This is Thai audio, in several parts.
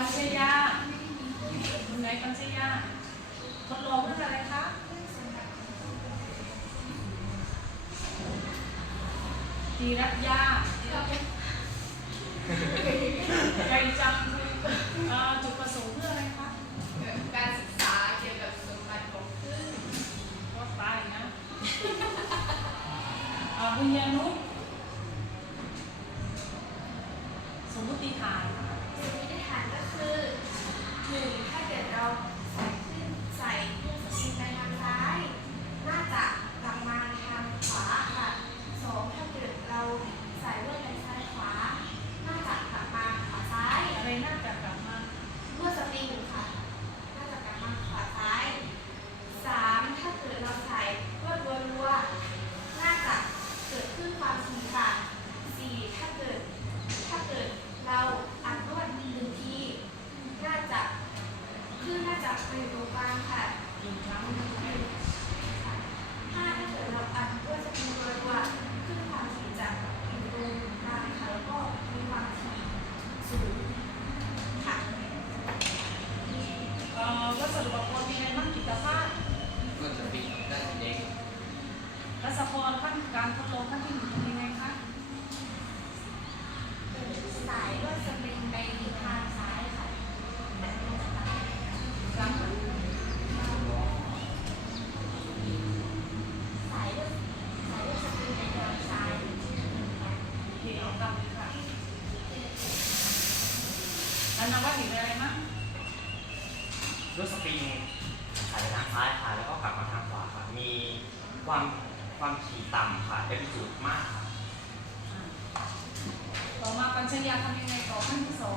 ปัญชียคุณไหนปัญชียทดลองเรื่องอะไรคะตีรัตยาใจจังจุดประสงค์ สี่ค่ะ สี่ถ้าเกิด ถ้าเกิดเราอัดนวดหนึ่น่าจะ คือน่าจะไปดูบ้างค่ะหนึ่งครั้งนึ่ง แล้วน้องว่าถึงอะไรมั้งด้สปริงขายไปทางซ้ายค่ะแล้วก็กลับมาทางขวาค่ะ มีความความขี่ต่ำค่ะเป็นจุดมากค่ะ ต่อมาปัญชยาทำยังไงต่อขั้นที่สอง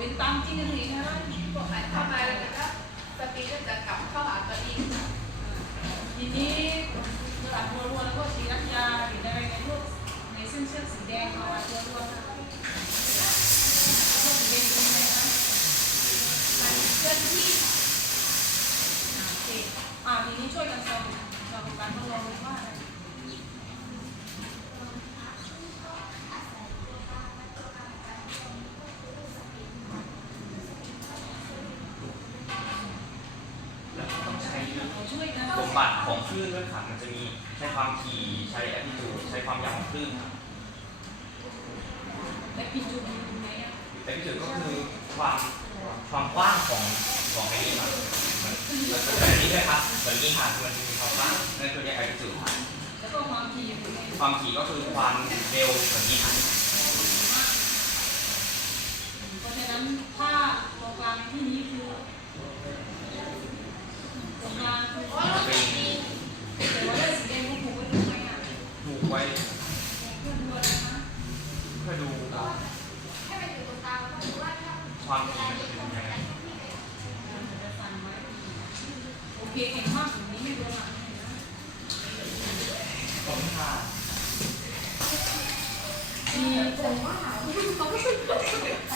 เป็นตามจริงกันทีนะพวกไหนเข้ามาแล้วก็สติก็จะกลับเข้าหาตัวเองทีนี้เมื่อหลังรัวๆแล้วก็สีรักยา คลื่นด้วยค่ะมันจะมีใช้ความถี่ใช้แอมพลิจูดใช้ความยาวของคลื่นค่ะและปีจูมันอยู่ไหนอะแอมพลิจูดก็คือความความกว้างของของไอ้นี่ค่ะเหมือนเหมือนแบบนี้เลยครับเหมือนนี้ค่ะมันมีความกว้างนั่นคือเรียกแอมพลิจูดค่ะแล้วก็ความถี่อยู่ไหนความถี่ก็คือความเร็วเหมือนนี้ค่ะเพราะฉะนั้นถ้าตรงกลางในที่นี้คือตรงกลางคือ โอ้ยรถติดจริง แต่ว่าเลือดสีแดงก็ผูกไว้ตรงไหนอะ ถูกไว้ เพื่อนดูอะไรนะ เพื่อดู ให้มันอยู่ตรงกลางแล้วก็ดูว่าถ้า ความถี่มันจะเป็นยังไง จะสั่นไว้ โอเคเก่งมากอย่างนี้ไม่โดนหลังนะขอบคุณค่ะ มีผมว่าหาเดี๋ยวนี้